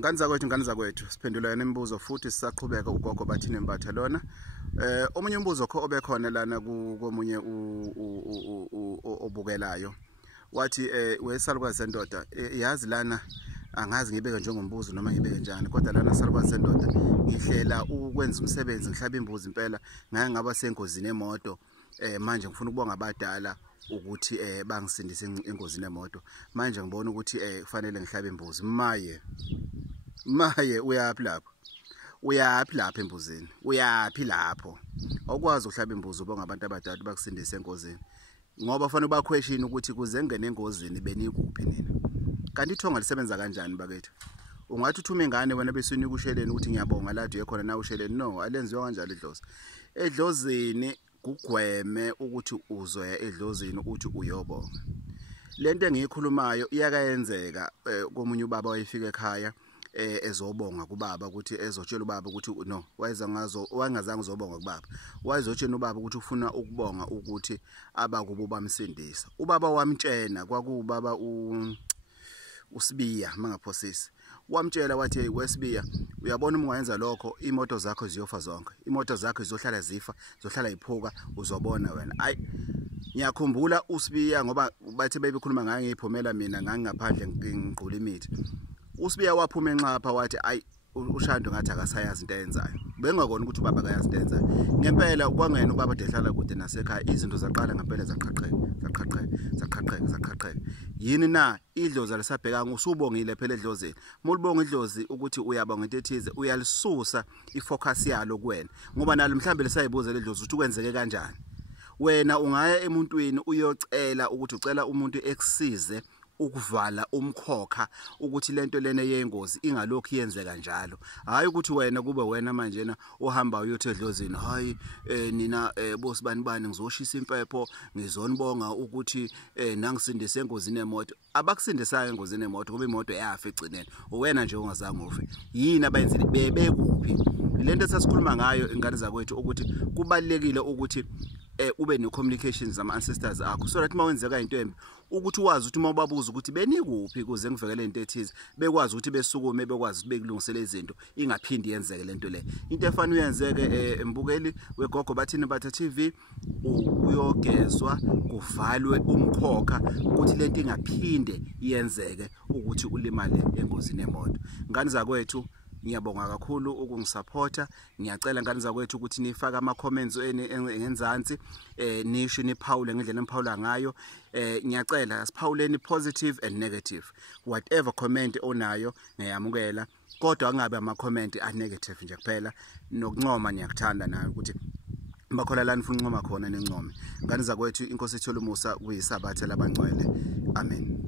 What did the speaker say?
Ngani zakwethu siphendula imibuzo futhi sisaqhubeka ugogo bathini embatha lona. Omunye umbuzo obekhona lana komunye obukelayo wathi wesalukazi sendoda yazi lana angazi ngibeke njengombuzo noma ngibeke njani, kodwa lana salukazi sendoda ngihlela ukwenza umsebenzi ngihlaba imbuzi impela ngeke ngaba sengozini emoto. Manje ngifuna ukubonga abadala ukuthi bangisindise engozini emoto. Manje ngibona ukuthi kufanele ngihlabe imbuzi. Maye uyaphi lapho? Uyaphi lapha embuzini? Uyaphi lapho? Awukwazi ukuhlaba imbuzi ubonga abantu abadala bakusindise engozini. Ngoba fanele baquestion ukuthi kuze ngene engozini benikuphi nina. Kanti ithonga lisebenza kanjani bakethu? Ungathi uthuma ingane wena bese unika usheleni ukuthi ngiyabonga la uyekhona na usheleni. No, alenziwa kanjalo idlozi. Edlozini kugweme ukuthi uzoya edlozini uthi uyobonga. Lento engiyikhulumayo iyakayenzeka komunye ubaba wayefika ekhaya ezobonga kubaba ukuthi ezotshela ubaba ukuthi no wayengazange uzobonga kubaba. Wayezotshela ubaba ukuthi ufuna ukubonga ukuthi abakubo bamsindisa. Ubaba wamtshena kwakubaba uSibiya mangaphosisi. Wamtshela wathi weSibiya, uyabona uma ungayenza lokho imoto zakho ziyofa zonke. Imoto zakho zizohlala zifa, zizohlala iphuka, uzobona wena. Ayi ngiyakhumbula uSibiya ngoba bathi bebekhuluma ngaye ngiphumela mina ngangaphandle ngiqhula imithi. uSibiya waphuma enxapha wathi ayi uShando ngathi akasayazi into ayenzayo. Bengakona ukuthi ubaba akayazi into ayenzayo. Ngempela kwangena ubaba dehlala kude nasekhaya izinto zaqala ngempela zaqhaqheka. Yini na idlozi alisabhekanga usubongile phela edlozini. Mulibonga idlozi ukuthi uyabonga into ethize uyalisusa ifocus yalo kuwena. Ngoba nalo mhlambe lesayibuza ledlozi ukuthi kwenzeke kanjani. Wena ungaya emuntwini uyocela ukuthi ucela umuntu ekusize ukuvala umkhokha ukuthi lento lena yengozi ingalokho yenzeka njalo. Hayi ukuthi wena kube wena manje na ohamba uyothi edlozini hayi nina bosi bani ngizoshisa impepho ngizonibonga ukuthi nangisindise engozini emoto. Abakusindisayo engozini emoto ngoba imoto yafa egcineni. Wena nje ungazange ufe. Yini abayenzile bebekuphi? Lento esasikhuluma ngayo ingane zakwethu ukuthi kubalekile ukuthi ube ne communications ama ancestors akho so that mawenzeka into embi ukuthi wazi ukuthi mawubabuza ukuthi benikuphi kuze ngivekele into ethize bekwazi ukuthi besukume bekwazi ukuthi bekulungisele izinto ingaphindi yenzeke lento le. Into efana uyenzeke embukeli wegogo bathini batha TV uyogezwa kuvalwe umkhokha ukuthi lento ingaphinde yenzeke ukuthi ulimale engozini emoto. Ngane zakwethu ngiyabonga kakhulu ukungisupporta. Ngiyacela ngane zakwethu ukuthi nifake ama comments engenzansi nisho niphawule ngendlela emphawula ngayo. Ngiyacela siphawuleni positive and negative. Whatever comment onayo ngiyamukela, kodwa angabe ama comment a negative nje kuphela. Nokuncoma niyakuthanda nayo ukuthi bakhola la nifuna uncoma khona nencome. Ngane zakwethu inkosi ithole umusa kuyisabathe labangcwele. Amen.